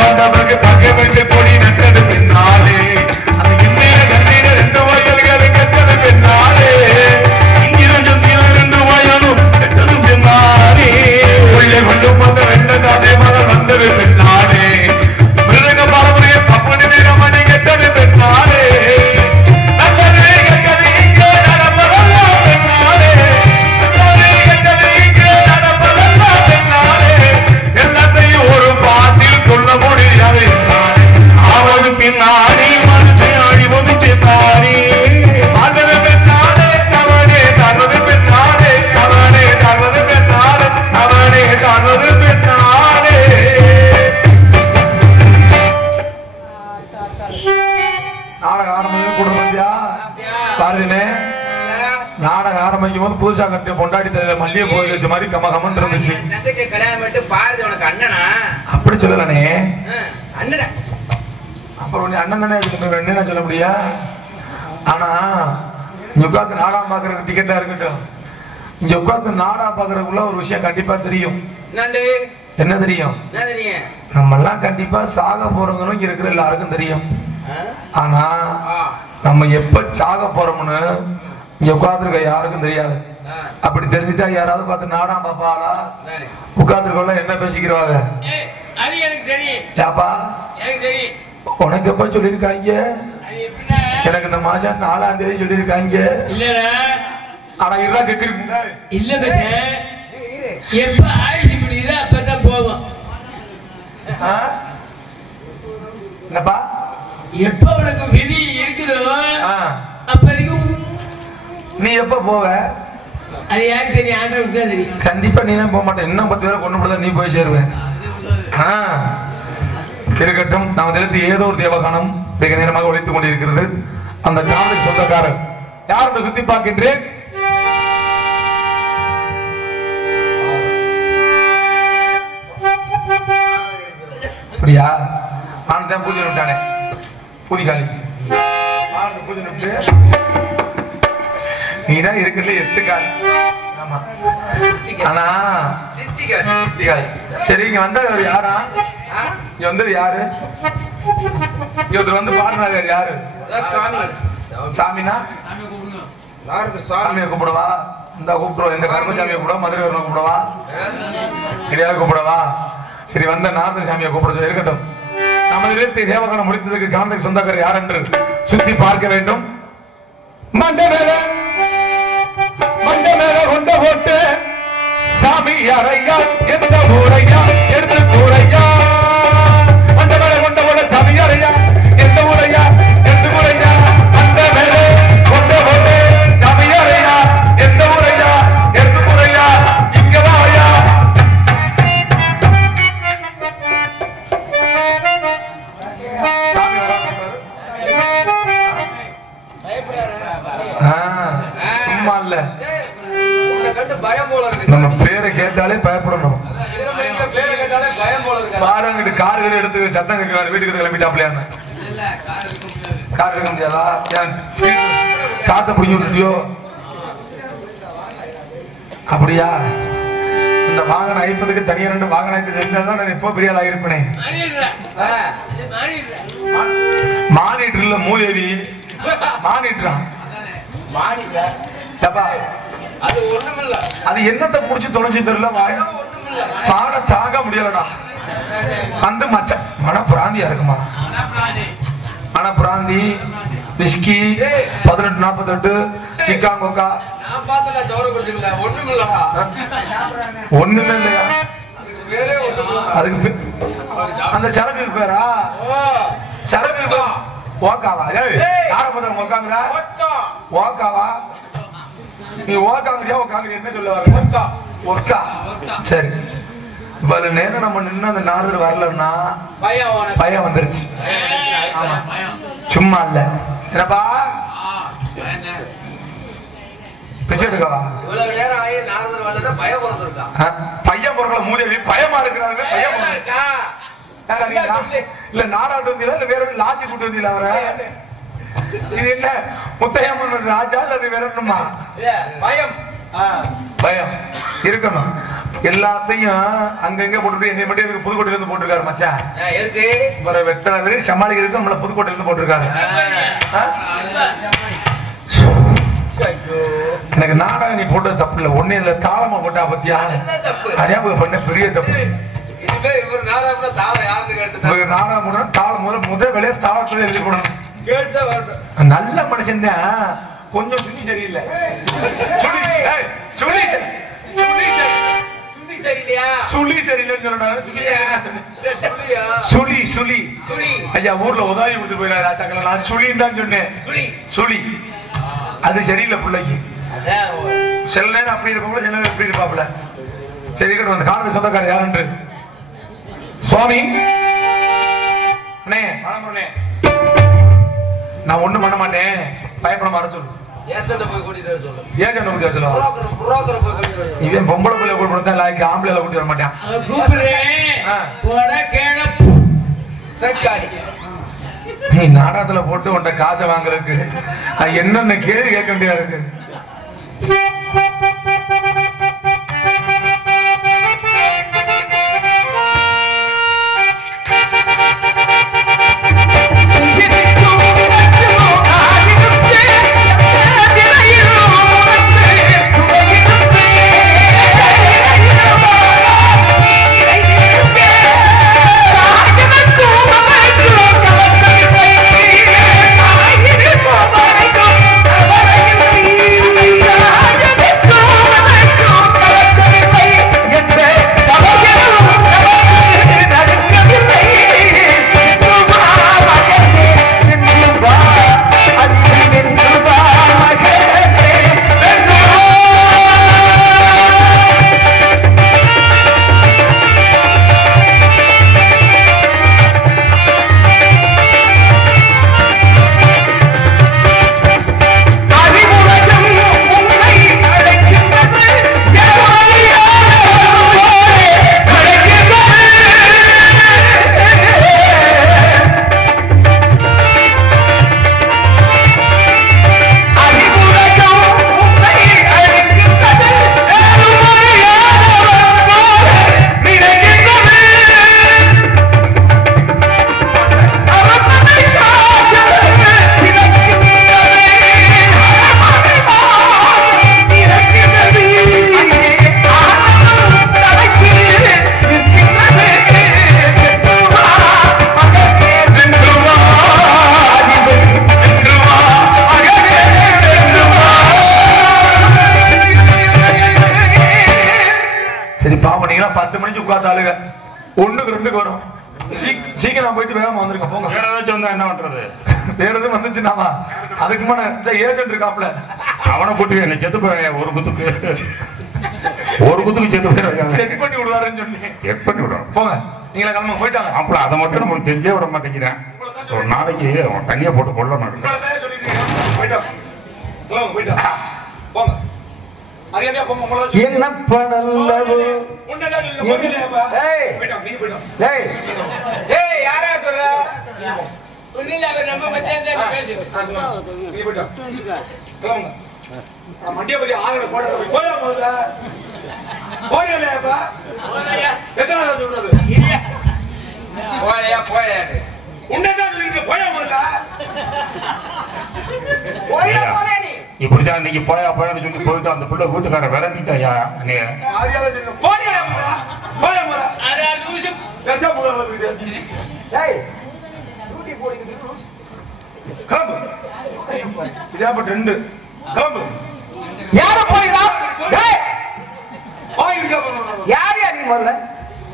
வந்தவருக்கு பக்கமென்று பொடி நட்டது பின்னாலே அந்த இன்னேற கண்ணீர 2 வயல்கள் கெட்டது பின்னாலே இங்கிருந்தும் கீழிருந்து வயலும் கெட்டது பின்னாலே உள்ளே கொண்டு வந்த 2 தாதை மகள் வந்தது பின்னாலே மிருக பாவனைய பப்பனி வீரமணி கெட்டது பின்னாலே பின்னாடி மனுஷனாடி ஒதுக்கினாரே அதது பெண்ணாலே அவனே தனது பெண்ணாலே அவனே தனது பெண்ணாலே அவனே தனது பெண்ணாலே நாடக ஆரம்பிக்கும் குடும்பத்தியா பாருங்க நாடக ஆரம்பிக்கும் போது புதுசா கட்டிய பொண்டாடி தலையில மல்லிகை போய் வச்ச மாதிரி கம கமன் இருந்துச்சு அப்படி சொல்லலனே அண்ணன் அப்புறம் அண்ணன் தானே என்ன சொல்ல முடியா ஆனா இங்க உட்காந்து நாடா பாக்குறதுக்கு டிக்கெட்டா இருக்கட்டும் இங்க உட்காந்து நாடா பாக்குறதுக்குள்ள ஒரு விஷயம் கண்டிப்பா தெரியும் என்ன தெரியும் நம்ம எல்லாம் கண்டிப்பா சாக போறவங்களும் இங்க இருக்கிற எல்லாருக்கும் தெரியும் ஆனா நம்ம எப்ப சாக போறோம்னு இங்க உட்காந்துருக்க யாருக்கும் தெரியாது அப்படி தெரிஞ்சுட்டா யாராவது உட்காந்து நாடா பாப்பாளா உட்காந்துருக்கோம்ல என்ன பேசிக்கிறாங்க ஏப்பா உனக்கு எப்ப சொல்லிருக்காங்க எனக்கு இந்த மாசம் 4ஆம் தேதி சொல்லிருக்காங்க ஆனா இதா கேக்குறீங்க இல்ல எப்ப ஆயுசு முடியுதோ அப்பதான் போவோம் என்னப்பா எப்ப உனக்கு விதி இருக்குதோ அப்ப நீ எப்ப போவ அது யாருக்கு தெரியும் ஆண்டவனுக்கு தான் தெரியும் கண்டிப்பா நீ தான் போக மாட்டேன் இன்னும் 10 பேரை கொண்டு போடுறதா நீ போய் சேருவேன் இருக்கட்டும் நாம் தெரிந்து ஏதோ ஒரு தேவகானம் வெகு நேரமாக ஒழித்துக் கொண்டிருக்கிறது அந்த காதல் சொந்தக்காரர் யார் என்று சுத்தி பார்க்கின்றேன் அப்படியா ஆனந்தான் பூஜை விட்டானே பூதிகாலி பூஜை விட்டு நீதான் இருக்கிறதுல 8 கால் ஆமா ஆனா சரி இங்க வந்தவர் யாரா இங்க வந்தது யாரு இவர் வந்து பாடுறாரு யாரு சாமினா சாமியை கூப்பிடவா இந்த கூப்பிடுவா இந்த கர்மசாமியை கூப்பிடவா மதுரை கூப்பிடவா கிடையாது கூப்பிடவா சரி வந்த நாரத சாமியை கூப்பிட இருக்கட்டும் நமது தேவகானம் முடித்ததுக்கு காந்தக்கு சொந்தக்காரர் யார் என்று சுத்தி பார்க்க வேண்டும் மண்டை மேல கொண்ட போட்டு சாமி அறையா எந்த ஊரையா எடுத்து கூரையா மண்டை மேல கொண்ட போட சாமி அறையா எந்த ஊரையா எடுத்து கூரையா மண்டை மேல கொண்ட போட்டு சாமி அறையா எந்த ஊரையா எடுத்து கூரையா இங்க வாயா சும்மா இல்ல நம்ம பேரை கேட்டாலே பயப்படணும் பாருங்க கார்கள் எடுத்து சத்தம் கேட்க வீட்டுக்கு கிளம்பிட்டாப்லையான்னு கார் எடுக்க முடியாதா காத்த பிடிச்சி விட்டுட்டியோ அப்படியா இந்த வாகனம் ஐப்பதுக்கு தனியா 2 வாகனம் தெரிஞ்சாதான் நான் இப்போ பெரிய ஆளா இருப்பேனே மானிட்டர் இல்ல மூதேவி மானிட்டரான் அது என்னத்தை புடிச்சு தொலைச்சு தெரியல பாட தாங்க முடியலடா அந்த மச்ச மன பிராந்தியா இருக்குமா மன பிராந்தி விஸ்கி 1848 சிக்காங்கோக்கா ஒண்ணுமே இல்லையா அதுக்கு அந்த சரக்கு பேரா சரக்கு ஓக்காவா யார பத்திரம் ஓக்காங்கடா ஓக்காவா நீ ஓக்காங்கறியா ஓக்காங்கறியா என்ன சொல்ல வர ஒர்க்கா சரி இவ்வளவு நேரம் நம்ம நின்று அந்த நாரதர் வரலன்னா பயம் வந்துருச்சு சும்மா இல்ல என்னப்பா பிச்சை எடுக்கவா பையன் பொருட்களை மூதேவி பயமா இருக்கிறாங்க இல்ல நாடாட்டு வந்தீங்களா இல்ல வேற லாட்சி கூட்டு வந்தீங்களா அவரை இது என்ன முத்தையம்மன் ராஜா அது வேற ஒண்ணுமா பயம் பயம் இருக்கணும் எல்லாத்தையும் அங்கங்க போட்டுட்டு என்னை மட்டும் எனக்கு புதுக்கோட்டையில இருந்து போட்டிருக்காரு மச்சான். எதுக்கு இவரை வெட்டுறது சமாளிக்கிறதுக்கு நம்மள புதுக்கோட்டையில இருந்து போட்டிருக்காரு. எனக்கு நாடகம் நீ போட்டது தப்பு இல்ல, ஒண்ணு இல்ல தாளமா போட்டா பத்தியா அதே பண்ண பெரிய தப்பு. நாடகம் போடணும் தாளம் முதல் வேலையை தாளத்துல எழுதி போடணும். நல்ல மனுஷன் தான், கொஞ்சம் சுழி சரியில்லை. சுழி ஐயா ஊர்ல உதவி கொடுத்து போயிடாரு ராசாக்கள். நான் சுழின்னு தான் சொன்னேன். சுழி அது சரியில்லை பிள்ளைக்கு. சில நேரம் அப்படி இருப்பாப்புல, சில நேரம் எப்படி இருப்பாப்புல. சரி அந்த காலத்து சொந்தக்காரர் யாருன்று சுவாமி அண்ணே நான் ஒண்ணும் பண்ண மாட்டேன், பயப்பட மாட்ட சொல்லு. இவன் பொம்பளை பிள்ளை கூப்பிட்டு லாய்க்கு ஆம்பளை கூட்டி வர மாட்டான். நீ நாடகத்துல போட்டு உன்ட காசை வாங்குறதுக்கு என்னென்ன கேள்வி கேட்க வேண்டியதா இருக்கு. ஒண்ணுக்கு ரெண்டுக்கு வரும். சீக்கிரம் போயிட்டு வேகமா வந்துருங்க போங்க. வேற ஏதாச்சும் வந்தா என்ன பண்றது? வேற எதுவும் வந்துச்சுனாமா அதுக்கு முன்ன இந்த ஏஜென்ட் இருக்காப்ல அவனை கூட்டி என்ன செத்து போய் ஒரு குத்துக்கு செத்து போய் செக் பண்ணி விடுவாருன்னு சொல்லி செக் பண்ணி விடுறோம். போங்க நீங்களா கிளம்ப போயிட்டாங்க. அப்படி அதை மட்டும் நம்ம செஞ்சே விட மாட்டேங்கிறேன். ஒரு நாளைக்கு அவன் தண்ணியை போட்டு கொள்ளணும். போங்க என்ன பண்ணலவோ யாரா சொல்ற மண்டியபதி ஆறு போட போயா முதல்ல போயலையாப்பா எத்தனை சொல்றது போயா போயா உன்னதான் சொல்லிட்டு போயா முதல்ல போயா போயா நீ இப்படிதான் இன்னைக்கு போயா போயான்னு சொல்லி போயிட்டு அந்த பிள்ளை வீட்டுக்கார விரட்டிட்டாயா நீ போயா போயா போயா அரே லூசு கச்சா போடுறது டேய் டூட்டி போடிங்க லூசு கம் இதாப்ப ரெண்டு கம் யார போயிடா டேய் போயிடா யார் யார் நீ முதல்ல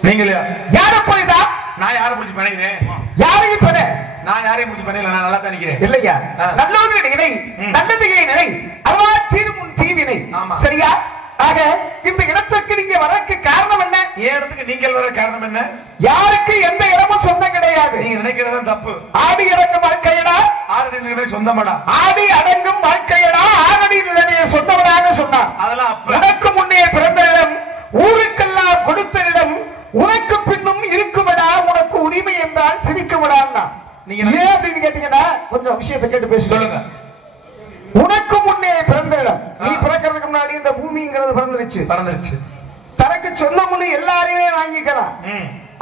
நீங்களே யார போயிடா நான் யாரை பிடிச்சி பண்ணிக்கிறேன் யாரையும் பண்ண நான் யாரையும் பிடிச்சி பண்ணல நான் நல்லா தான் நிக்கிறேன் இல்லையா நல்லவர்களுடைய நினை நல்லதுகளை நினை அவா தீர்முன் தீவினை சரியா ஆக இந்த இடத்துக்கு நீங்க வரக்கு காரணம் என்ன ஏன் இடத்துக்கு நீங்கள் வர காரணம் என்ன யாருக்கு எந்த இடமும் சொந்தம் கிடையாது நீங்க நினைக்கிறது தப்பு ஆடி அடங்கும் வாழ்க்கையடா ஆறடி நிலைமை சொந்தமடா ஆடி அடங்கும் வாழ்க்கையடா ஆறடி நிலைமையை சொந்தமடான்னு சொன்னார் அதெல்லாம் அப்ப உனக்கு முன்னே பிறந்த இடம் ஊருக்கெல்லாம் கொடுத்த இடம் உனக்கு பின்னும் இருக்குமடா உனக்கு உரிமை என்றால் சிரிக்குமடா நீங்க ஏன் அப்படின்னு கேட்டீங்கன்னா கொஞ்சம் விஷயத்தை கேட்டு பேச சொல்லுங்க உனக்கு முன்னே பிறந்த இடம் நீ பிறக்கிறதுக்கு முன்னாடி இந்த பூமிங்கிறது பிறந்துருச்சு தனக்கு சொந்தம்னு எல்லாரையுமே வாங்கிக்கலாம்.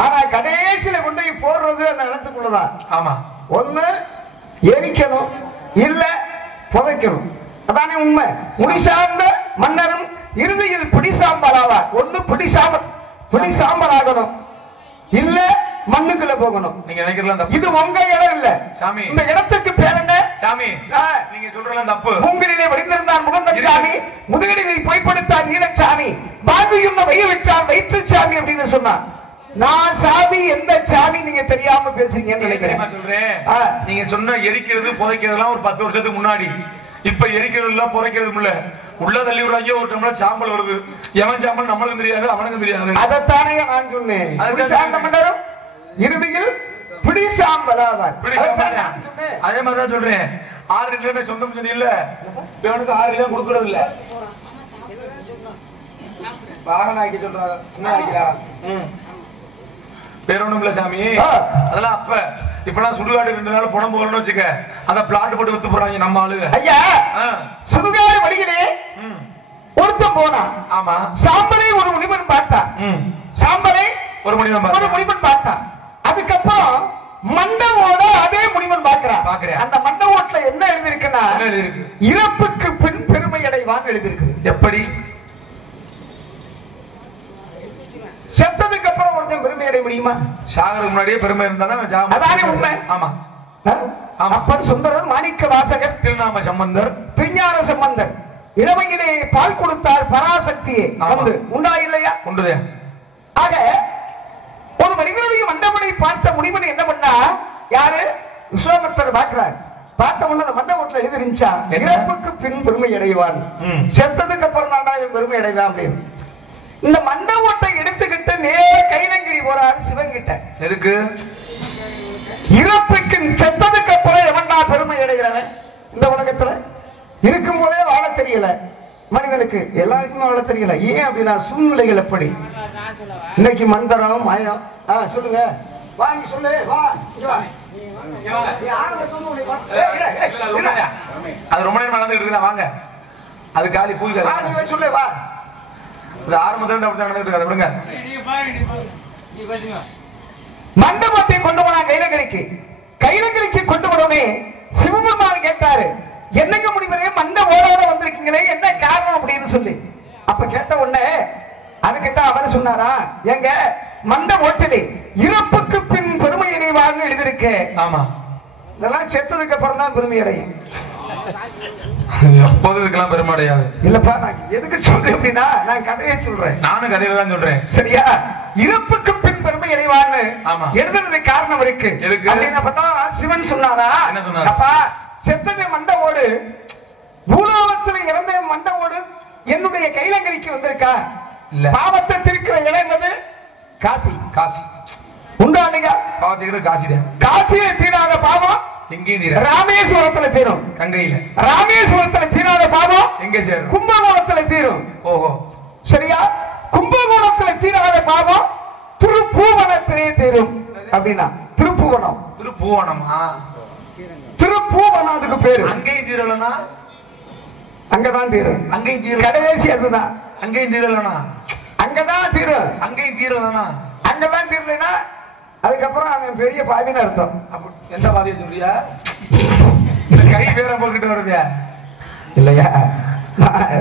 ஆனா கடைசியில கொண்டு போய் போடுறது அந்த இடத்துக்குள்ளதான். ஆமா, ஒண்ணு எரிக்கணும், இல்ல புதைக்கணும். அதானே உண்மை. முடி சார்ந்த மன்னரும் இறுதியில் பிடிசாம்பல் ஆவார். ஒண்ணு பிடிசாம்பல் ஆகணும், இல்ல மண்ணுக்குள்ள போகணும். நீங்க நினைக்கலாம் இது உங்க இடம் இல்ல சாமி. இந்த இடத்துக்கு பேர் என்ன சாமி? நீங்க சொல்றதெல்லாம் தப்பு. மூங்கிலே வடிந்திருந்தார் முகந்தன் சாமி, முதுகடியை பொய்ப்படுத்தார் நீலச்சாமி, பாதியுள்ள வயிறு விட்டார் வைத்து சாமி அப்படின்னு சொன்னார். நான் சாமி எந்த சாமி நீங்க தெரியாம பேசுறீங்கன்னு நினைக்கிறேன். சொல்றேன், நீங்க சொன்ன எரிக்கிறது புதைக்கிறதுலாம் ஒரு 10 வருஷத்துக்கு முன்னாடி. இப்ப எரிக்கிறது இல்ல, புதைக்கிறது இல்ல. உள்ள தள்ளி விடுறாங்க, ஒரு டம்ளர் சாம்பல் வருது. எவன் சாம்பல் நம்மளுக்கும் தெரியாது, அவனுக்கும் தெரியாது. அதைத்தானே நான் சொன்னேன். இறுதியில் பிடிசாம்பலாவார். அதே மாதிரிதான் சொல்றேன். 6 கிலோ சொந்தம் சொல்லி இல்ல, இவனுக்கு 6 கிலோ கொடுக்கறது இல்ல. வாகனம் ஆக்கி சொல்றாங்க, என்ன ஆக்கிறாரா? பேர் ஒண்ணும் இல்ல சாமி. அதெல்லாம் அப்ப இப்பெல்லாம் சுடுகாடு 2 நாள் பணம் போகணும்னு வச்சுக்க, அந்த பிளாட் போட்டு வித்து போறாங்க நம்ம ஆளுங்க. ஐயா, சுடுகாடு வழியிலே ஒருத்தன் போனா. ஆமா, சாம்பலை ஒரு முனிவன் பார்த்தா. சாம்பலை ஒரு முனிவன் பார்த்தா. அதுக்கப்புறம் மண்டவோட அதே முனிவன் பார்க்கிறான். அந்த மண்டவோட்ல என்ன எழுதிருக்குன்னா, இறப்புக்கு பின் பெருமை அடைவான் எழுதிருக்கு. எப்படி? செத்ததுக்கு அப்புறம் ஒருத்தன் பெருமை அடைய முடியுமா? சாகருக்கு முன்னாடியே பெருமை இருந்தா அதானே உண்மை. ஆமா, அப்பர் சுந்தரர், மாணிக்க வாசகர், திருநாம சம்பந்தர், திருஞான சம்பந்தர் இளமையிலே பால் கொடுத்தார் பராசக்தியே வந்து உண்டா இல்லையா? உண்டு. ஆக ஒரு மனிதனுடைய மண்டபனை பார்த்த முனிவன் என்ன பண்ணா, யாரு விஸ்வாமித்திரர் பார்க்கிறார். பார்த்த உடனே அந்த மண்டபத்துல எழுதிருந்துச்சா, இறப்புக்கு பின் பெருமை அடைவான், செத்ததுக்கு அப்புறம் தாண்டா பெருமை அடைவான் அப்படின்னு. இந்த மண்டபத்தை எடுத்துக்கிட்டு நேர கைலங்கிரி போறாரு சிவன் கிட்ட. எதுக்கு? இறப்புக்கு செத்ததுக்கு அப்புறம் எவன்டா பெருமை அடைகிறவன்? இந்த உலகத்துல இருக்கும் போதே வாழ தெரியல மனிதனுக்கு, எல்லாருக்குமே வாழ தெரியல. ஏன் அப்படின்னா சூழ்நிலைகள் எப்படி. இன்னைக்கு மந்திரம் மயம். சொல்லுங்க, வாங்கி சொல்லு. அது ரொம்ப நேரம் நடந்துட்டு இருக்குதா? வாங்க, அது காலி பூஜை சொல்லு. வா, ஆரம்பத்துல நடந்துட்டு இருக்காது, விடுங்க. மண்டபத்தை கொண்டு போனா கைலங்கிரிக்கு கொண்டு போனோமே சிவபெருமான் கேட்டாரு, என்னங்க முடிவரே மண்டபோட வந்திருக்கீங்களே, என்ன காரணம் அப்படின்னு சொல்லி. அப்ப கேட்ட உடனே அதுக்கிட்ட அவர் சொன்னாரா, எங்க மண்ட ஓட்டிலே இறப்புக்கு பின் பெருமை அடைவான்னு எழுதிருக்கு. ஆமா, இதெல்லாம் செத்ததுக்கு அப்புறம் தான் பெருமை அடையும். எப்போதுக்கெல்லாம் பெருமை அடையாது. இல்லப்பா, நான் எதுக்கு சொல்றேன் அப்படின்னா, நான் கதையை சொல்றேன். நானும் கதையில தான் சொல்றேன். சரியா? இறப்புக்கு பின் பெருமை அடைவான்னு எழுதுறது காரணம் இருக்கு. அப்படின்னு பார்த்தா சிவன் சொன்னாரா, என்ன சொன்னாரு? அப்பா, செத்தனை மண்டவோடு பூலோகத்தில் இறந்த மண்டவோடு என்னுடைய கைலங்கிரிக்கு வந்திருக்கா? இல்ல. பாவத்தை திருக்கிற இடம் எது? காசி. காசி உண்டா இல்லையா? பாவத்துக்கு காசிதான். காசியில தீராத பாவம் எங்கேயும் தீர ராமேஸ்வரத்துல தீரும். கங்கையில. ராமேஸ்வரத்துல தீராத பாவம் எங்க சேரும்? கும்பகோணத்துல தீரும். ஓஹோ, சரியா? கும்பகோணத்துல தீராத பாவம் திருப்பூவனத்திலே தீரும். அப்படின்னா திருப்பூவனம். திருப்பூவனமா? திருப்பூவனம் அதுக்கு பேரு. அங்கேயும் தீரலனா? அங்கதான் தீரும். அங்கேயும் தீரும். கடைசி அதுதான். அங்கேயும் தீரலனா? அங்கதான் தீரும். அங்கேயும் தீரலனா? அங்கதான் தீரலைன்னா அதுக்கப்புறம் அவன் பெரிய பாவின்னு அர்த்தம். எந்த பாதியை சொல்றியா? இந்த கை வேற போட்டுக்கிட்டு வருவியா? இல்லையா?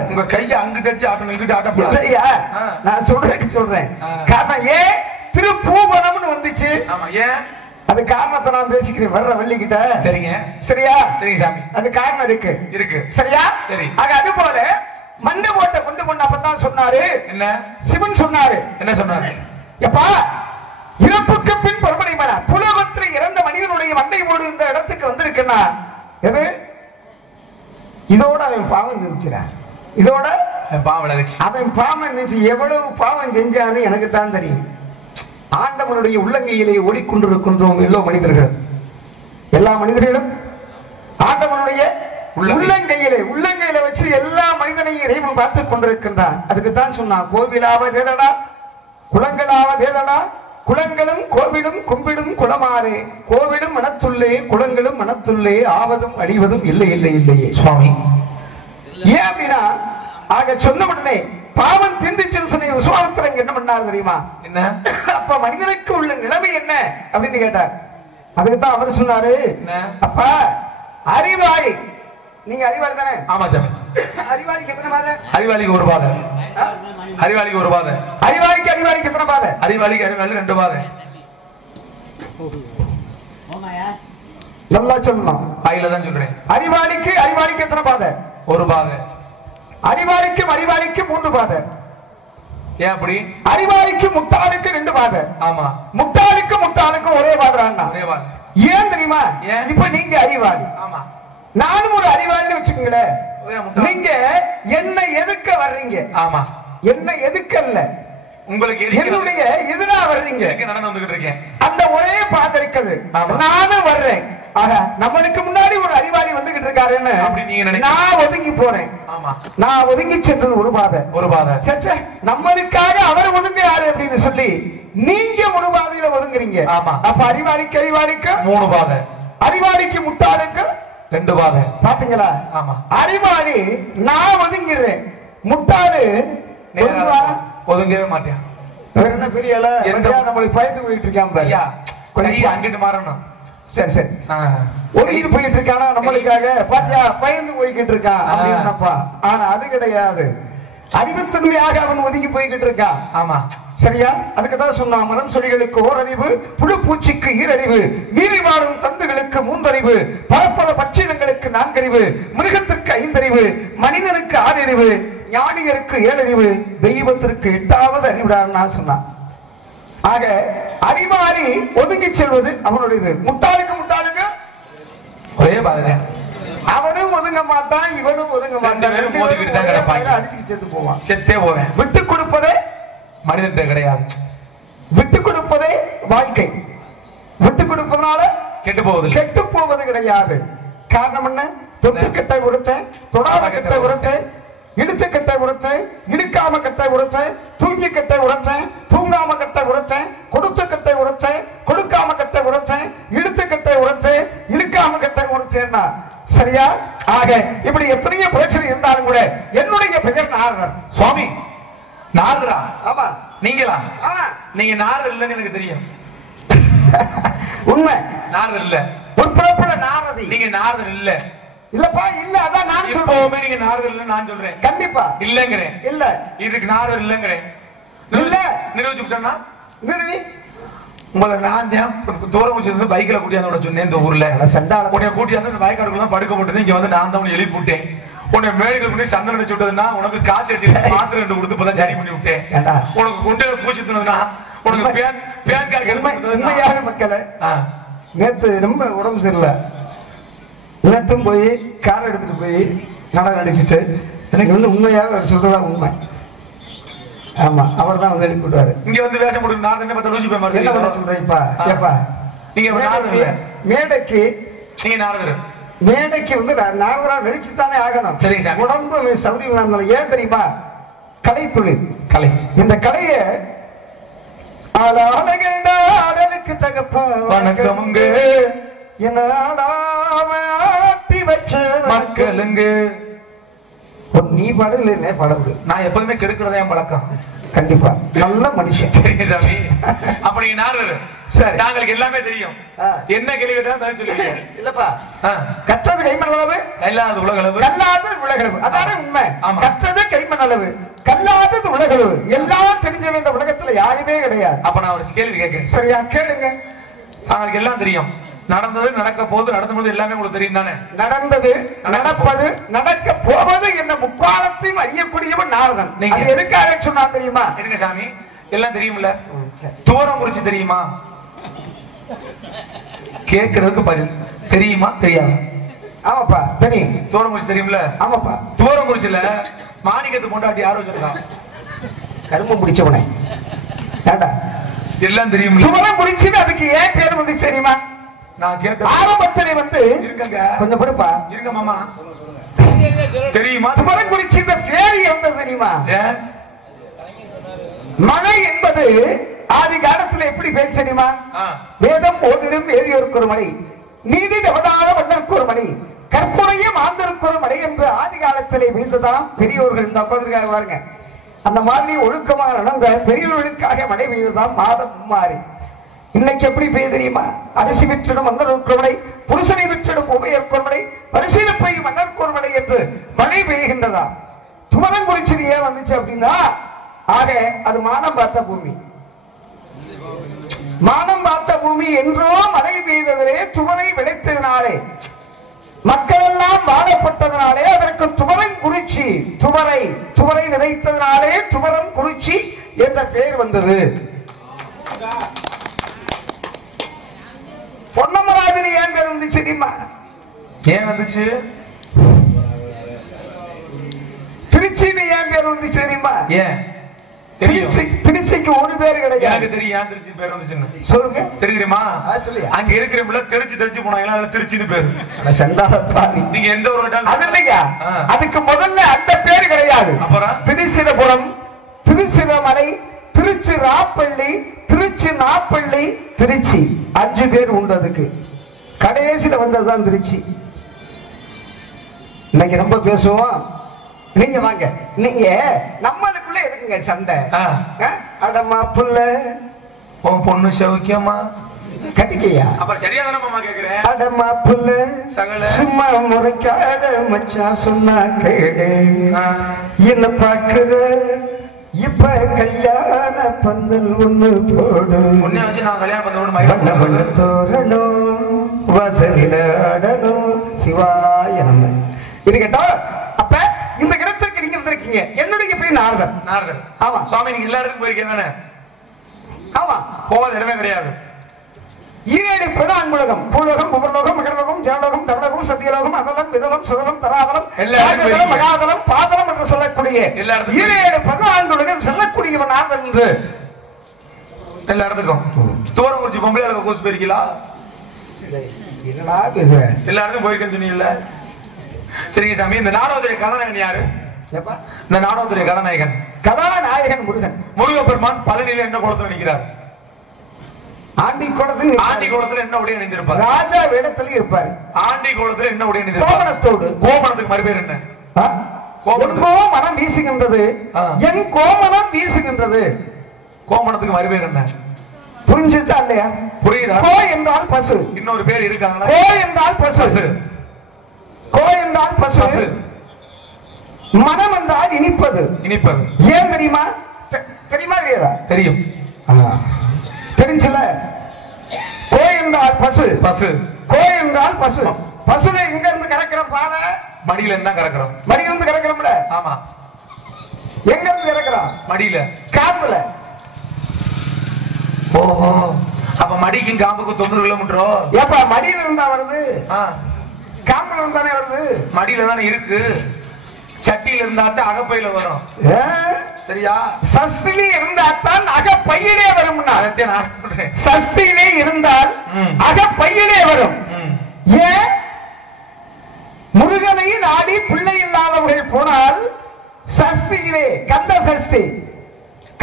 உங்க கையை அங்கிட்டு வச்சு ஆட்டணும், இங்கிட்டு ஆட்டப்படாது. இல்லையா? நான் சொல்றேன். காரணம் ஏன் திருப்பூவனம்னு வந்துச்சு? ஆமா, ஏன்? அது காரணத்தை நான் பேசிக்கிறேன் வர்ற வள்ளிக்கிட்ட. சரிங்க. சரியா? சரிங்க சாமி. அது காரணம் இருக்கு. சரியா? சரி. ஆக அது போல மண்டபத்தை கொண்டு போன அப்பதான் சொன்னாரு. என்ன? சிவன் சொன்னாரு. என்ன சொன்னாரு? எப்பா, இறப்புக்கு பின் பெருமடை மன புலகத்தில் இறந்த மனிதனுடைய மண்டை போடு இந்த இடத்துக்கு வந்திருக்குன்னா எது? இதோட அவன் பாவம் நிறுத்தினான். இதோட அவன் பாவம் நின்று எவ்வளவு பாவம் செஞ்சான்னு எனக்கு தான் தெரியும். ஆண்டவனுடைய உள்ளங்கையிலே ஓடிக்கொண்டிருக்கின்றோம் எல்லோ மனிதர்கள். எல்லா மனிதர்களும் ஆண்டவனுடைய உள்ளங்கையில வச்சு எல்லா மனிதனையும் இறைவன் பார்த்துக் கொண்டிருக்கின்றான். அதுக்கு தான் சொன்னான், கோவிலாவதேதடா குளங்களாவதேதடா, குளங்களும் கோவிலும் கும்பிடும் குளமாறே, கோவிலும் மனத்துள்ளே குளங்களும் மனத்துள்ளே, ஆவதும் அழிவதும் இல்லை இல்லை இல்லையே சுவாமி. ஏன் அப்படின்னா, ஆக சொன்ன உடனே பாவம் தீர்ந்துச்சுன்னு சொன்ன விசுவாமித்திரன் என்ன பண்ணாரு தெரியுமா? என்ன? அப்ப மனிதனுக்கு உள்ள நிலைமை என்ன அப்படின்னு கேட்டார். அதுக்குதான் அவர் சொன்னாரு, அப்பா அறிவாளி, நீங்க அறிவாளி தானே? ஆமா சாமி. அறிவாளிக்கு எத்தனை பாதை? அறிவாளிக்கு ஒரு பாதை. அறிவாளிக்கு ஒரு பாதை. அறிவாளிக்கு எத்தனை பாதை? அறிவாளிக்கு 2 பாதை. நல்லா சொல்லணும். வாயில தான் சொல்றேன். அறிவாளிக்கு எத்தனை பாதை? ஒரு பாதை. அறிவாளிக்கு 3 பாதை. ஏன் அப்படி? அறிவாளிக்கு முட்டாளுக்கு 2 பாதை. ஆமா. முட்டாளுக்கு ஒரே பாதை. ஒரே பாதை. ஏன் தெரியுமா? இப்ப நீங்க அறிவாளி, ஆமா, நானும் ஒரு அறிவாளின்னு வச்சுக்கோங்களேன். நீங்க என்ன எதுக்க வர்றீங்க? ஆமா. என்ன எதுக்கல்ல, உங்களுக்கு என்னுடைய எதிரா வர்றீங்க. நடந்து வந்துகிட்டு இருக்கேன். அந்த ஒரே பாதை இருக்குது. நானும் வர்றேன். ஆக நம்மளுக்கு முன்னாடி ஒரு அறிவாளி வந்துகிட்டு இருக்காருன்னு அப்படி நீங்க நினைக்க, நான் ஒதுங்கி போறேன். ஆமா, நான் ஒதுங்கி சென்றது ஒரு பாதை. சச்சே, நம்மளுக்காக அவர் ஒதுங்குறாரு அப்படின்னு சொல்லி நீங்க ஒரு பாதையில ஒதுங்குறீங்க. ஆமா. அப்ப அறிவாளிக்கு 3 பாதை. அறிவாளிக்கு முட்டாளுக்கு 2 பாதை. பாத்தீங்களா? ஆமா. அறிவாளி நான் ஒதுங்கிறேன், முட்டாளு ஒதுங்கவே மாட்டேன். என்ன பெரிய நம்மளுக்கு பயந்து போயிட்டு இருக்கான் பாரு. கொஞ்சம் அங்கிட்டு மாறணும். சரி சரி, ஒதுங்கிட்டு போயிட்டு இருக்கானா நம்மளுக்காக? பாத்தியா, பயந்து போய்கிட்டு இருக்கான் அப்படின்னப்பா. ஆனா அது கிடையாது, அறிவுத்தன்மையாக அவன் ஒதுங்கி போய்கிட்டு இருக்கான். ஆமா, சரியா? அதுக்குதான் சொன்னான், மரம் செடிகளுக்கு ஓரறிவு, புழு பூச்சிக்கு ஈரறிவு, நீரி வாழும் தந்துகளுக்கு 3 அறிவு, பரப்பல பட்சினங்களுக்கு 4 அறிவு, மிருகத்திற்கு 5 அறிவு, மனிதனுக்கு 6 அறிவு, ஞானியருக்கு 7 அறிவு, தெய்வத்திற்கு 8வது அறிவுடான்னு சொன்னான். ஆக அறிவாளி ஒதுங்கி செல்வது அவனுடையது. முட்டாளுக்கு ஒரே பாதை. அவனும் ஒதுங்க மாட்டான், இவனும் ஒதுங்க மாட்டான். அடிச்சுட்டு செத்து போவான், செத்தே போவேன். விட்டு கொடுப்பதே மனிதன் கிடையாது. விட்டு கொடுப்பதே வாழ்க்கை. விட்டு கொடுப்பதனால கெட்டு போவது கிடையாது. காரணம் என்ன? தொட்டு கெட்ட உரத்தை, தொடாத கெட்ட உரத்தை, இழுத்து கெட்ட உரத்தை, இழுக்காம கெட்ட உரத்தை, தூங்கி கெட்ட உரத்தை, தூங்காம கெட்ட உரத்தை, கொடுத்து கெட்ட உரத்தை, கொடுக்காம கெட்ட உரத்தை, இழுத்து கெட்ட உரத்தை, இழுக்காம கெட்ட உரத்தை. சரியா? ஆக இப்படி எத்தனையோ பிரச்சனை இருந்தாலும் கூட என்னுடைய பெயர் நாரதர். சுவாமி நாரதரா? ஆமா. நீங்களா? நீங்க நாரதர் இல்லைன்னு எனக்கு தெரியும். உண்மை, நாரதர் இல்ல. ஒரு பிறப்புல நாரதி. நீங்க நாரதர் இல்ல. இல்லப்பா, இல்ல. அதான் நான் சொல்றேன், நீங்க நாரதர் இல்ல நான் சொல்றேன். கண்டிப்பா இல்லங்கிறேன். இல்ல, இதுக்கு நாரதர் இல்லங்கிறேன். இல்ல நிரூபிச்சுட்டா நிறுவி. உங்களை நான் தூரம் வச்சிருந்து பைக்ல கூட்டியாந்து சொன்னேன். இந்த ஊர்ல உன்னை கூட்டியாந்து வயக்காடுக்குள்ள படுக்க போட்டது. இங்க வந்து நான் தான் உன்னை எழுப்பி விட்டேன். உன்னை மேலுக்கு பண்ணி சந்தனம் வச்சு விட்டதுன்னா உனக்கு காசு அடிச்சு மாத்திரை 2 கொடுத்து இப்பதான் சரி பண்ணி விட்டேன். உனக்கு கொண்டு பூச்சி தந்ததுன்னா உனக்கு பேன் கார்டு. உண்மையான மக்களை, நேத்து ரொம்ப உடம்பு சரியில்லை. நேத்தும் போய் கார் எடுத்துட்டு போய் நாடகம் நடிச்சுட்டு எனக்கு வந்து உண்மையாக சொல்றதா உண்மை. ஆமா, அவர் தான் வந்து எழுப்பி விட்டாரு. இங்க வந்து வேஷம் போட்டு நான் என்ன பத்த லூசி போய் மாதிரி என்ன பண்ண சொல்றேன்ப்பா? ஏப்பா, நீங்க மேடைக்கு நீங்க நாரதர், மேடைக்கு வந்து நாரதரா நடிச்சுத்தானே ஆகணும். சரி சார். உடம்பு சௌரியம் இருந்தாலும் ஏன் தெரியுமா? கலை தொழில், கலை. இந்த கலைய ஆடலுக்கு தகப்ப வணக்கமுங்க என்ன ஆட்டி வச்ச மக்களுங்க. நீ பாடல என்ன பாடல்? நான் எப்பவுமே கெடுக்கிறதா என் பழக்கம். கண்டிப்பா நல்ல மனுஷன். சரிங்க சாமி. அப்ப நீங்க நாரதர். சரி, தாங்களுக்கு எல்லாமே தெரியும். என்ன கேள்வி கேட்டாலும் சொல்லுவீங்க. இல்லப்பா, கற்றது கைமண் கல்லாதது உலகளவு, கல்லாதது உலகளவு. அதான உண்மை. கற்றது கைமண் அளவு, கல்லாதது உலகளவு. எல்லாம் தெரிஞ்சவங்க இந்த உலகத்துல யாருமே கிடையாது. அப்ப நான் ஒரு கேள்வி கேட்கிறேன். சரியா? கேளுங்க. தாங்களுக்கு எல்லாம் தெரியும். நடந்தது, நடக்க போது, நடந்தது எல்லாமே உங்களுக்கு தெரியும் தானே? நடந்தது, நடப்பது, நடக்க போவது என்ன முக்காலத்தையும் அறியக்கூடியவன் நாரதன். நீங்க எதுக்காக சொன்னா தெரியுமா? இருங்க சாமி, எல்லாம் தெரியும்ல. தூரம் குறிச்சு தெரியுமா? கேட்கறதுக்கு பதில் தெரியுமா தெரியாது? ஆமாப்பா தெரியும். தூரம் குறிச்சு தெரியும்ல? ஆமாப்பா. தூரம் குறிச்சுல மாணிக்கத்து பொண்டாட்டி யாரும் சொல்லுங்க, கரும்பு பிடிச்சவனே. எல்லாம் தெரியும். தூரம் குறிச்சு அதுக்கு ஏன் பேர் வந்து தெரியுமா? நான் கேட்ட ஆரம்பத்திலே வந்து இருக்கங்க, கொஞ்சம் பொறுப்பா இருங்க மாமா. தெரியுமா? தூரம் குறிச்சு இந்த பேர் எந்த தெரியுமா? மழை என்பது ஆதி காலத்துல எப்படி பேர் தெரியுமா? வேதம் ஓதிடும் வேதியோருக்கு ஒரு மழை, நீதி அவதார மன்னருக்கு ஒரு மழை, கற்புடைய மாந்தருக்கு ஒரு மழை என்று ஆதி காலத்திலே வீழ்ந்துதான் பெரியோர்கள் இந்த உட்கார்ந்து பாருங்க. அந்த மாதிரி ஒழுக்கமா நடந்த பெரியவர்களுக்காக மழை பெய்ததான் மாதம் மும்மாறி. இன்னைக்கு எப்படி பெய்ய தெரியுமா? அரிசி விற்றிடும் மன்னர்கொர்மலை, புருஷனை விற்றிடும் உபயர்கொர்மலை, பரிசீல போய் மன்னர்கொர்மலை என்று மழை பெய்கின்றதா. துவரங்குறிச்சி ஏன் வந்துச்சு அப்படின்னா, ஆக அது மானம் பார்த்த பூமி. மானம் பார்த்த பூமி என்றோ மழை பெய்ததிலே துவரை விளைத்ததினாலே, மக்கள் எல்லாம் வாழப்பட்டதனாலே அதற்கு துவரங்குறிச்சி, துவரை விதைத்ததினாலே துவரங்குறிச்சி என்ற பெயர் வந்தது. பொன்னமராஜனி ஏன் பேர் வந்துச்சு தெரியுமா? ஏன் வந்துச்சு? திருச்சின்னு ஏன் பேர் வந்துச்சு தெரியுமா? ஏன் தெரியும்? திருச்சிக்கு ஒரு பேர் கிடையாது. எனக்கு தெரியும் ஏன் திருச்சி பேர் வந்துச்சுன்னு. சொல்லுங்க. தெரியுமா? சொல்லி அங்க இருக்கிற திருச்சி போனாங்களா, திருச்சின்னு பேரு. நீங்க எந்த ஒரு அது இல்லையா? அதுக்கு முதல்ல அந்த பேரு கிடையாது. அப்புறம் திருச்சிரபுரம், திருச்சிரமலை, திருச்சிராப்பள்ளி, திருச்சிநாப்பள்ளி, திருச்சி 5 பேர் உண்டு. அதுக்கு கடைசியில வந்ததுதான் திருச்சி. இன்னைக்கு ரொம்ப பேசுவோம். நீங்க வாங்க, நீங்க நம்மளுக்குள்ள எதுக்குங்க சண்டை? அடமா புள்ள உன் பொண்ணு சௌக்கியமா கட்டிக்கையா? அப்புறம் சரியா தானே மாமா கேக்குறேன். அடமா புள்ள சகல சும்மா முறைக்காத மச்சான் சொன்னா கேடு. என்ன பாக்குற இப்ப கல்யாண பந்தல் ஒண்ணு போடு. உன்னை வச்சு நான் கல்யாணம் பண்ண தோரணும் வசதியில ஆடணும். சிவாய நம்ம இது கேட்டா. அப்ப இந்த இடத்துக்கு நீங்க வந்திருக்கீங்க. என்னுடைய பேர் நாரதர். ஆமா சுவாமி, நீங்க எல்லா இடத்துக்கும் போயிருக்கீங்க தானே? ஆமா, போகாத இடமே கிடையாது. 7 பெருங்குலகம், பூலோகம், புவர்லோகம், மகரலோகம், ஜனலோகம், தவலோகம், சத்தியலோகம், அதலம், விதலம், சுதலம், தராதலம், மகாதலம், பாதலம் என்று சொல்லக்கூடிய 7 பெருங்குலகம் செல்லக்கூடியவன் நாரதன் என்று எல்லா இடத்துக்கும். தூரங்குறிச்சி பொம்பளை இருக்க கோர்ஸ் போயிருக்கீங்களா? என்னடா பேசுற? எல்லா இடத்துக்கும் போயிருக்கேன்னு சொன்னீங்கல்ல. சரிங்க சாமி, இந்த நாடகத்துடைய கதாநாயகன் யாரு? இந்த நாடகத்துடைய கதாநாயகன் கதாநாயகன் முருகன். முருகப்பெருமான் பழனியில என்ன குளத்துல நிற்கிறார்? ஆண்டி கோலத்தில். ஆண்டி கோலத்துல என்ன உடைய அணிந்திருப்பார்? ராஜா வேடத்தில் இருப்பார். ஆண்டி கோலத்துல என்ன உடைய அணிந்திருப்பார்? கோமணத்தோடு. கோமணத்துக்கு மறுபேர் என்ன? கோமணம் வீசுகின்றது. என் கோமணம் வீசுகின்றது. கோமணத்துக்கு மறுபேர் என்ன? புரிஞ்சுதா இல்லையா? புரியுதா? கோ என்றால் பசு. இன்னொரு பேர் இருக்காங்களா? கோ என்றால் பசு. கோ என்றால் பசு. மனம் என்றால் இனிப்பது. இனிப்பது ஏன் தெரியுமா? தெரியுமா இல்லையா? தெரியும். தெரிஞ்சல. கோ என்றால் பசு. பசு. கோ என்றால் பசு. பசுல எங்க இருந்து கறக்கிற பாலை? மடியில இருந்தா கறக்குறோம். மடியில இருந்து கறக்கிறோம்ல. ஆமா. எங்க இருந்து கறக்கிறோம்? மடியில, காம்புல. ஓஹோ, அப்ப மடிக்கும் காம்புக்கு 90 கிலோமீட்டரோ? ஏப்பா மடியில இருந்தா வருது, காம்புல இருந்தானே வருது. மடியில தானே இருக்கு. சட்டியில இருந்தாத்தான் அகப்பையில வரும். சரியா? சஸ்திலே இருந்தால்தான் அகப்பையிலே வரும். சஸ்திலே இருந்தால் அகப்பையிலே வரும். ஏன்? முருகனை நாடி பிள்ளை இல்லாதவர்கள் போனால் சஸ்தியிலே, கந்த சஷ்டி.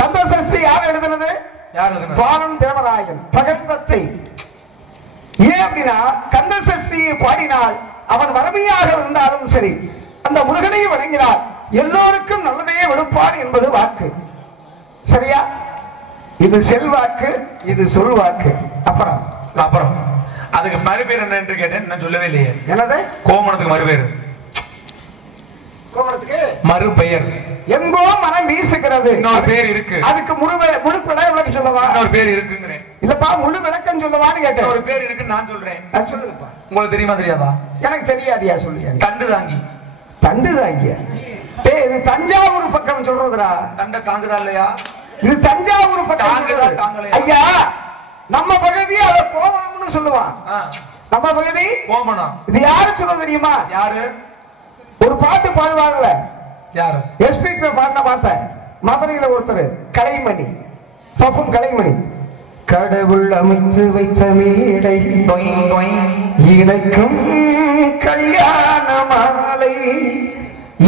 கந்த சஷ்டி யார் எழுதுனது? பாரன் தேவராயன் பகந்தத்தை. ஏன் அப்படின்னா கந்த சஷ்டியை பாடினால் அவன் வறுமையாக இருந்தாலும் சரி, அந்த முருகனை வணங்கினார் எல்லோருக்கும் நல்லதையே விடுப்பார் என்பது வாக்கு. சரியா? இது செல்வாக்கு, இது சொல்வாக்கு. அப்புறம் அப்புறம் அதுக்கு மறுபேர் என்ன என்று கேட்டேன். என்ன சொல்லவே இல்லையே. என்னது? கோமணத்துக்கு மறுபேர். கோமணத்துக்கு மறுபெயர் எங்கோ மனம் வீசுகிறது. இன்னொரு பேர் இருக்கு. அதுக்கு முழு விளக்கம் சொல்லவா? இன்னொரு பேர் இருக்குங்கிறேன். இல்லப்பா, முழு விளக்கம் சொல்லவான்னு கேட்டேன். ஒரு பேர் இருக்குன்னு நான் சொல்றேன். சொல்லுங்கப்பா. உங்களுக்கு தெரியுமா தெரியாதா? எனக்கு தெரியாதியா, சொல்லியா. தண்டு தாங்கி. தண்டு தாங்கிய இது தஞ்சாவூர் பக்கம் சொல்றதுடா. தண்டை தாங்குதா இல்லையா? இது தஞ்சாவூர் பக்கம். ஐயா, நம்ம பகுதி அத கோமணம்னு சொல்லுவான். நம்ம பகுதி கோமணம். இது யாரு சொல்ல தெரியுமா? யாரு? ஒரு பாட்டு பாடுவாங்கல்ல. யாரு? எஸ்பிக்கு பாடின பாட்ட மதுரையில ஒருத்தர் கலைமணி, பப்பும் கலைமணி. கடவுள் அமைத்து வைத்த மேடை இணைக்கும் கல்யாண மாலை,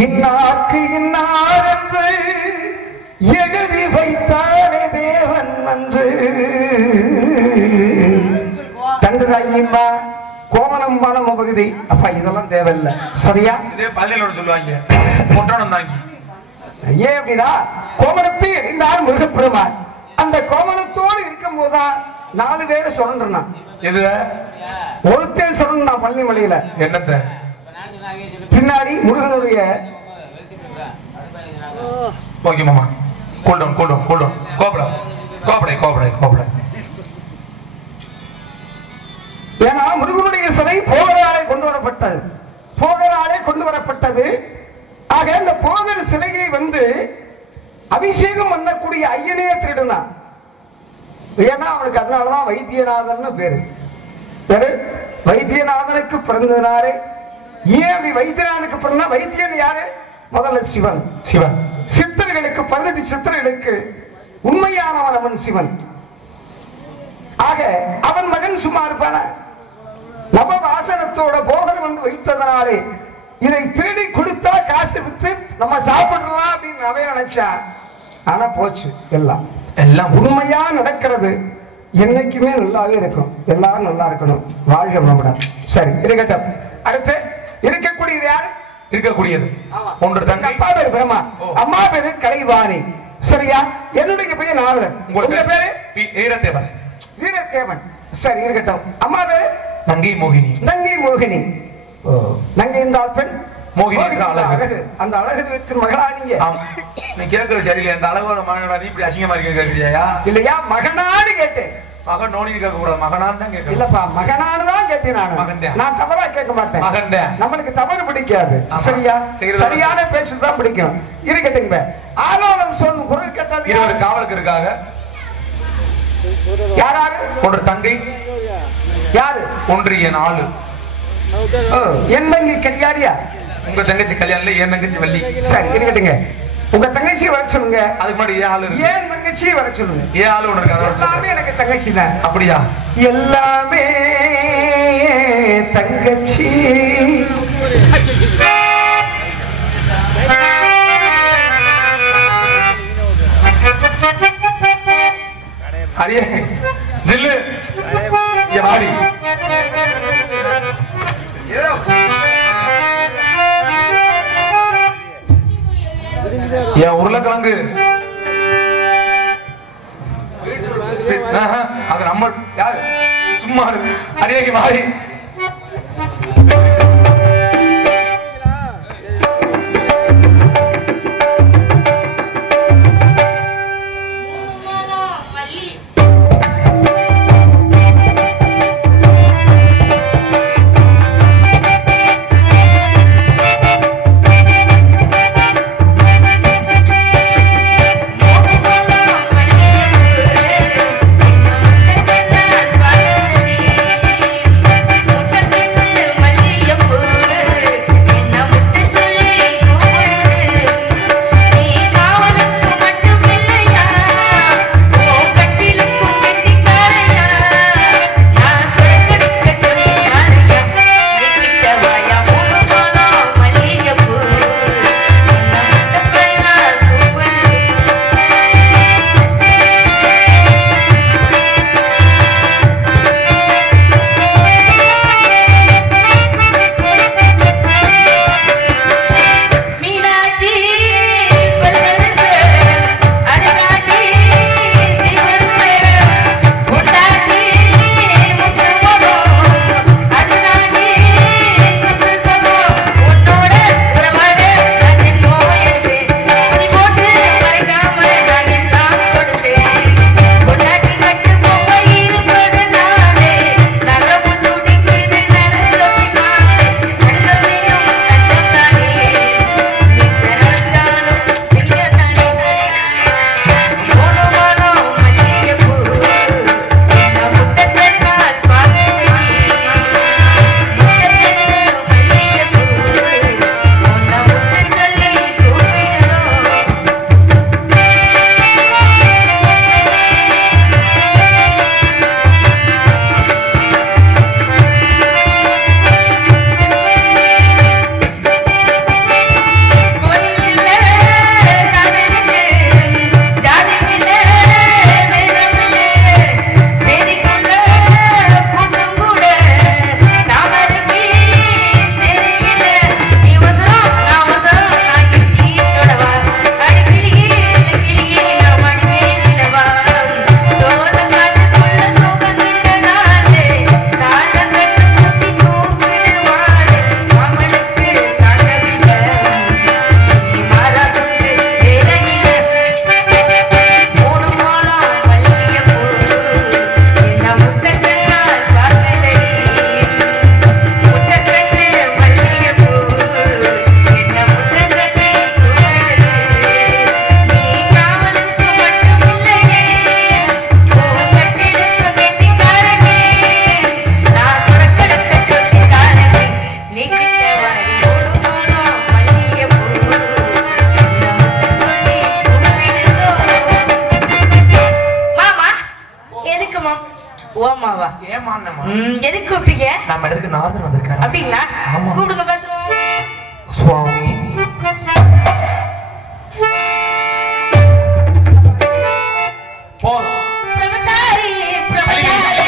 இன்னார்க்கு இன்னார் என்று எழுதி வைத்தானே தேவன் என்று. தண்டுதாயிமா கோவணம் பானம் பகுதி. அப்பா இதெல்லாம் தேவையில்லை. சரியா? இதே பள்ளியில சொல்லுவாங்க பொட்டணம் தாங்கி. ஏன் அப்படின்னா கோமணத்தை எறிந்தார் முருகப்பெருமான். அந்த கோமணத்தோடு இருக்கும் போதுதான் 4 பேரை சுரண்டுறான். எது ஒருத்தன் சுரண்டான் பழனிமலையில. என்னத்த பின்னாடி முருகனுடைய ஓகே மாமா கூல்டவுன் கோபடா கோபடை ஏன்னா முருகனுடைய சிலை போகராலே கொண்டு வரப்பட்டது. ஆக இந்த போகர் சிலையை அபிஷேகம் பண்ணக்கூடிய ஐயனே திருடுனா. ஏன்னா அவனுக்கு அதனாலதான் வைத்தியநாதன் பேரு. வைத்தியநாதனுக்கு பிறந்தனாரு. ஏன் அப்படி வைத்தியநாதனுக்கு பிறந்தா? வைத்தியன் யாரு? முதல்ல சிவன். சித்தர்களுக்கு 18 சித்தர்களுக்கு உண்மையானவன் அவன் சிவன். ஆக அவன் மகன் சும்மா இருப்பான? நவவாசனத்தோட போகர் வைத்ததனாலே இதை திருடி கொடுத்தா காசு வித்து நம்ம சாப்பிடலாம் அப்படின்னு அவன் நினைச்சான். ஆனா போச்சு. எல்லாம் உண்மையா நடக்கிறது. என்னைக்குமே நல்லாவே இருக்கும். எல்லாரும் நல்லா இருக்கணும். வாழ்க வளமுடன். சரி இருக்கட்டும். அடுத்து இருக்கக்கூடியது யார்? இருக்கக்கூடியது ஒன்று தங்கை. அப்பா பேரு பிரம்மா, அம்மா பேரு கலைவாணி. சரியா? என்னுடைய பெயர் நாரதன். உங்க பேரு வீரத்தேவன். சரி இருக்கட்டும். அம்மா பேரு நங்கை மோகினி. நங்கை என்றால் பெண், மோகினி என்றால் அழகு. அந்த அழகு மகளா நீங்க? நீ கேட்கிற சரியில்லை. அந்த அழகோட மகனோட நீ இப்படி அசிங்கமா கேட்கறியா? இல்லையா மகனாடு கேட்டேன். மகன் நோனி கேட்க கூடாது. மகனான்னு தான் கேட்க. இல்லப்பா மகனானு தான் கேட்டேன். நான் தவறா கேட்க மாட்டேன். மகன் நம்மளுக்கு தவறு பிடிக்காது. சரியா? சரியான பேச்சுதான் பிடிக்கும். இருக்கட்டுங்க. ஆலோலம் சொல்லும் குரல் கேட்டது. இருவர் காவலுக்கு இருக்காங்க. யாராரு? ஒன்று தங்கை. யாரு? ஒன்று என் ஆளு. என் தங்கை கல்யாணியா? உங்க தங்கச்சி கல்யாணம், என் தங்கச்சி வள்ளி. சரி இருக்கட்டுங்க. உங்க தங்கச்சி வர சொல்லுங்க. அதுக்கு முன்னாடி ஏன் ஆளு? ஏன் தங்கச்சி வர சொல்லுங்க. ஏன் ஆளு ஒன்று இருக்காங்க? எல்லாமே எனக்கு தங்கச்சி தான். அப்படியா? எல்லாமே தங்கச்சி. அடியே ஜில்லு மாறி என் உருளைக்கிழங்கு அது நம்ம யாரு சும்மா அடியே மாறி ஓமாவா ஏமாந்தமா எதுக்கு கூப்பிட்டீங்க? நம்ம இடத்துக்கு நாரதன் வந்திருக்காரு. அப்படிங்களா? ஆமா. கூப்பிடுங்க பாத்துருவோம். சுவாமி போதும். பிரம்மச்சாரி, பிரம்மச்சாரி.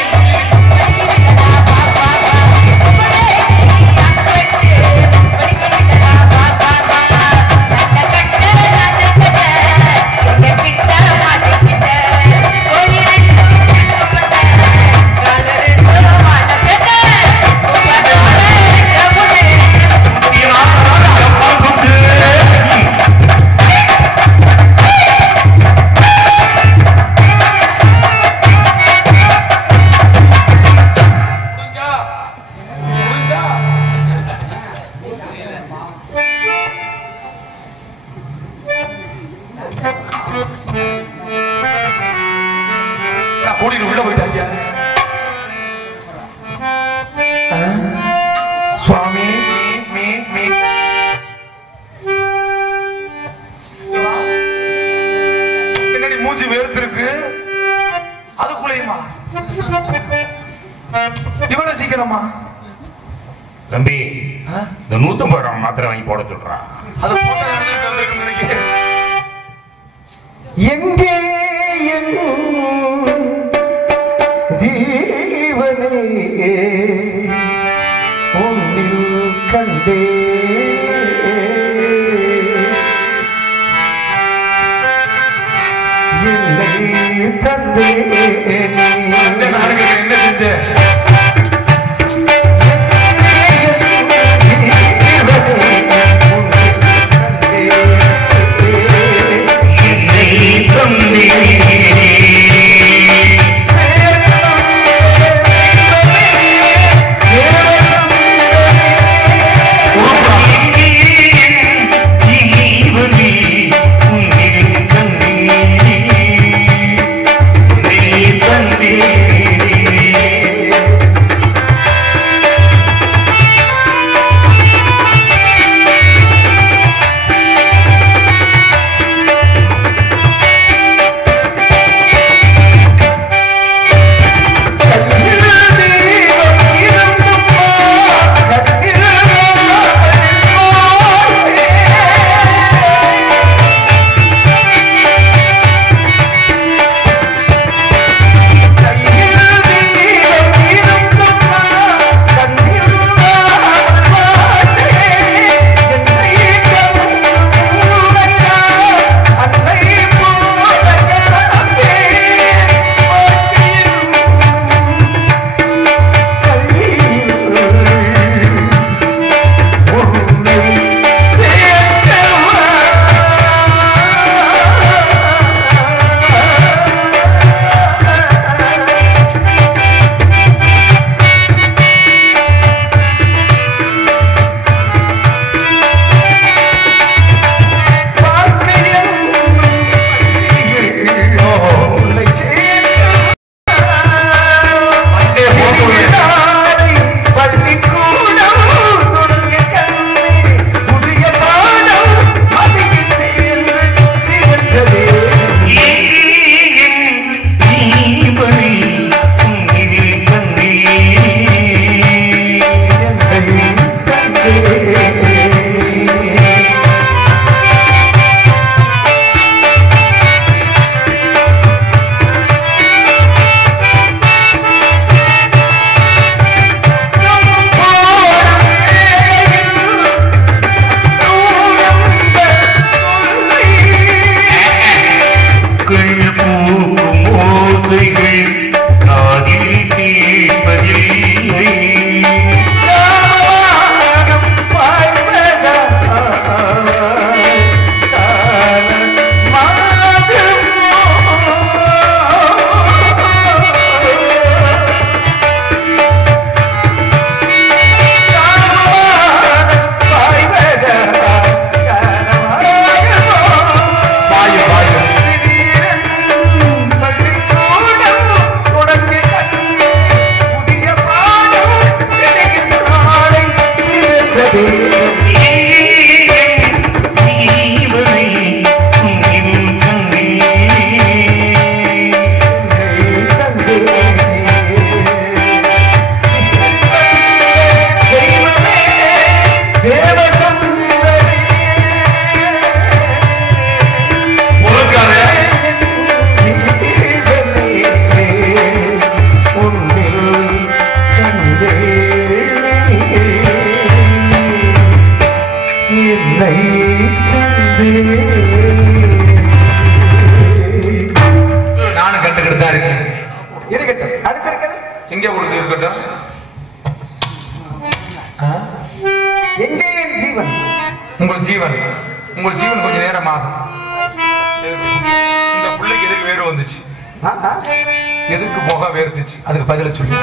கூட்டிட்டு உள்ள போயிட்டாங்க. சுவாமி என்னடி மூச்சு வேர்த்திருக்கு அதுக்குள்ளேயுமா இவ்வளவு சீக்கிரமா? தம்பி இந்த 150 ரூபா மாத்திரை வாங்கி போட சொல்றான். அது போட்ட நினைக்கிறேன். எங்கே என் ஜீவனே உன்னில் கண்டே என்னை தந்தே என்ன செஞ்ச? கண்டே இருக்கட்டும். அடுத்து இருக்குது எங்க கொடுத்து இருக்கட்டும். எங்கே என் ஜீவன்? உங்கள் ஜீவன் கொஞ்ச நேரம் ஆகும். இந்த பிள்ளைக்கு எதுக்கு வேறு வந்துச்சு? எதுக்கு முகம் வேர்த்துச்சு? அதுக்கு பதில சொல்லு.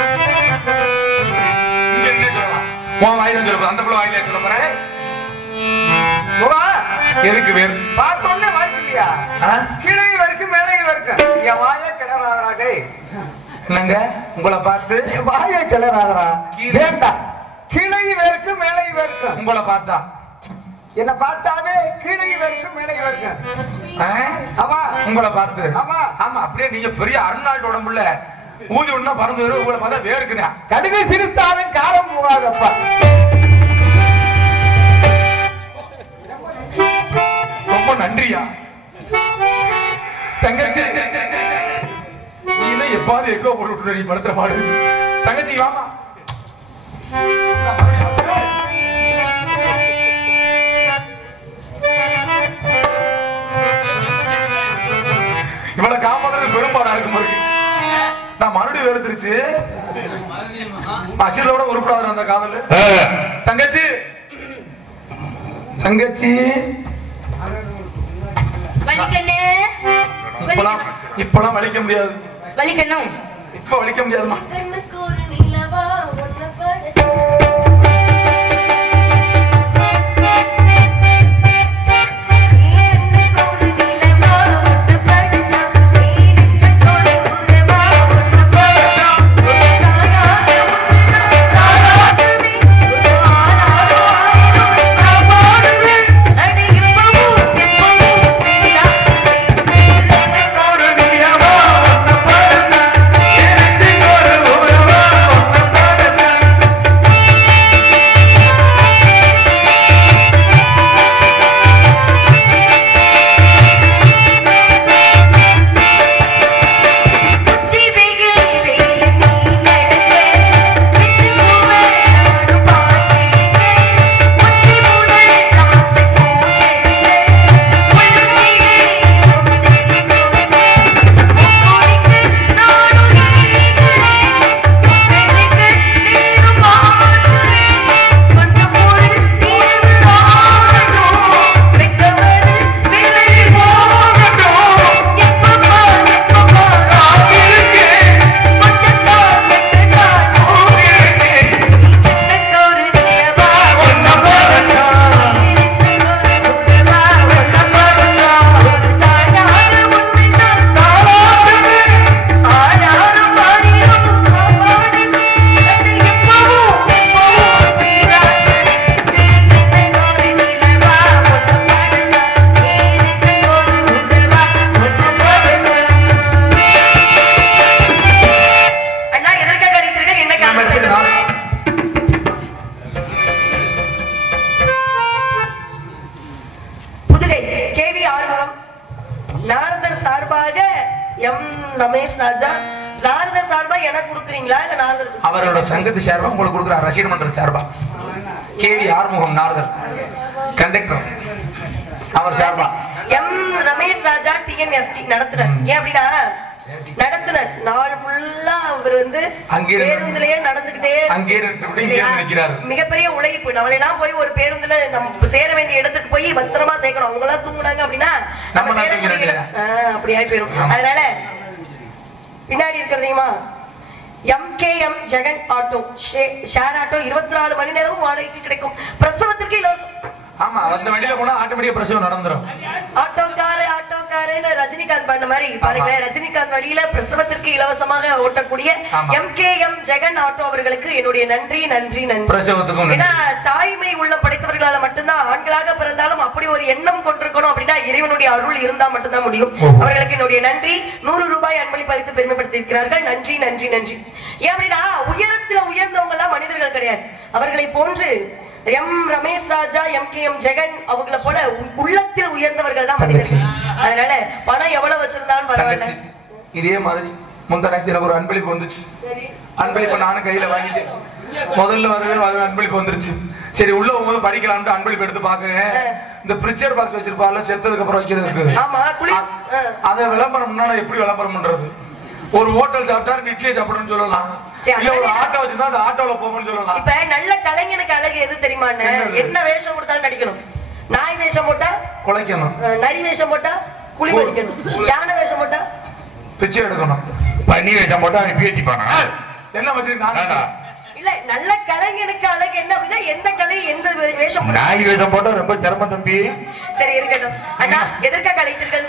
இங்க என்ன சொல்லலாம்? உன் வாயில சொல்ல, அந்த பிள்ளை வாயில சொல்ல போறேன். எதுக்கு வேறு? பார்த்தோன்னே வாய்க்கலையா? கீழே வரைக்கும் மேலே வரைக்கும் என் வாயை கிளறாதே. என்னங்க உங்களை பார்த்து வாயை கிளறாதரா? வேண்டாம். கீழே வரைக்கும் மேலே வரைக்கும் உங்களை பார்த்தா என்ன பார்த்தாவே கீழே வரைக்கும் மேலே வரைக்கும். ஆமா உங்களை பார்த்து ஆமா ஆமா அப்படியே நீங்க பெரிய அருணாள் உடம்புல ஊதி ஒண்ணா பறந்து வரும். உங்களை பார்த்தா வேர்க்குறா. கடுகு சிரித்தாலும் காலம் போகாதப்பா. ரொம்ப நன்றியா தங்கச்சி. நீ தான் எப்பாவது எக்கோ போட்டு விட்டு நீ படுத்துற பாடு. தங்கச்சி வாமா. இவளை காப்பாடுறது பெரும்பாடா இருக்கும் போது நான் மறுபடியும் வெறுத்துருச்சு. அசிலோட உருப்படாது அந்த காதல். தங்கச்சி தங்கச்சி இப்பெல்லாம் வலிக்க முடியாது. வலிக்கணும். இப்ப வலிக்க முடியாதுமா. அவரோட சங்கத்து சார்பா உங்களுக்கு கொடுக்குற ரசிகர் மன்ற சார்பா கேவி ஆறுமுகம் நாரதர் கண்டக்டர் அவர் சார்பா எம் ரமேஷ் ராஜா டிஎன்எஸ்டி நடத்துனர். ஏன் அப்படின்னா நடத்துனர் நாள் ஃபுல்லா அவர் வந்து பேருந்துலயே நடந்துகிட்டே மிகப்பெரிய உழைப்பு. நம்மளெல்லாம் போய் ஒரு பேருந்துல நம்ம சேர வேண்டிய இடத்துக்கு போய் பத்திரமா சேர்க்கணும். அவங்க எல்லாம் தூங்குனாங்க அப்படின்னா நம்ம அப்படி ஆகி போயிடும். அதனால பின்னாடி இருக்கிறதையுமா MKM Jagan auto share auto 24 மணி நேரமும் வாடகைக்கு கிடைக்கும். பிரசவத்திற்கு இலவசம். ஆமா அந்த வண்டியில போனா ஆட்டோமேட்டிக்கா பிரசவம் நடந்துரும். ஆட்டோக்காரன்னு ரஜினிகாந்த் பண்ண மாதிரி பாருங்க. ரஜினிகாந்த் வழியில பிரசவத்திற்கு இலவசமாக ஓட்டக்கூடிய MKM ஜெகன் ஆட்டோ அவர்களுக்கு என்னுடைய நன்றி நன்றி நன்றி. பிரசவத்துக்கும் ஏன்னா தாய்மை உள்ள படைத்தவர்களால மட்டும்தான் ஆண்களாக பிறந்தாலும் அப்படி ஒரு எண்ணம் கொண்டிருக்கணும் அப்படின்னா இறைவனுடைய அருள் இருந்தா மட்டும்தான் முடியும். அவர்களுக்கு என்னுடைய நன்றி. 100 ரூபாய் அன்பளிப்பு அளித்து பெருமைப்படுத்தி இருக்கிறார்கள். நன்றி நன்றி நன்றி. ஏன் அப்படின்னா உயரத்துல உயர்ந்தவங்க எல்லாம் மனிதர்கள் கிடையாது. அவர்களை போன்று எம் ரமேஷ் ராஜா MKM ஜெகன் அவங்கள போல உள்ளத்தில் உயர்ந்தவர்கள் தான் மனிதர்கள். அதனால பணம் எவ்வளவு வச்சிருந்தாலும் பரவாயில்ல. இதே மாதிரி முந்தனத்துல ஒரு அன்பளிப்பு வந்துச்சு. அன்பளிப்பு நானும் கையில வாங்கிட்டேன். முதல்ல வரவே அன்பளிப்பு வந்துருச்சு. சரி உள்ள போகும்போது படிக்கலாம்னு அன்பளிப்பு எடுத்து பாக்குறேன். இந்த பிரிச்சர் பாக்ஸ் வச்சிருப்பால செத்ததுக்கு அப்புறம் வைக்கிறது இருக்கு. ஆமா அதை விளம்பரம் எப்படி விளம்பரம் பண்றது? ஒரு ஹோட்டல் சாப்பிட்டா இட்லியை சாப்பிடணும்னு சொல்லலாம். இல்ல ஒரு ஆட்டோ வச்சிருந்தா அந்த ஆட்டோல போகணும்னு சொல்லலாம். இப்ப நல்ல கலைஞனுக்கு அழகு எது தெரியுமா? என்ன வேஷம் கொடுத்தாலும் நடிக்கணும். நாய் வேஷம் போட்டா குலைக்கணும், நரி வேஷம் போட்டா குழி பறிக்கணும், யானை வேஷம் போட்டா பிச்சை எடுக்கணும், பனி வேஷம் போட்டா அவன் பேசிப்பானா? என்ன வச்சிருக்காங்க? இல்ல நல்ல கலைஞனுக்கு அழகு என்ன அப்படின்னா எந்த கலை எந்த வேஷம். நாய் வேஷம் போட்டா ரொம்ப சிரமம் தம்பி. சரி இருக்கட்டும். அண்ணா எதற்காக கலைத்திருக்க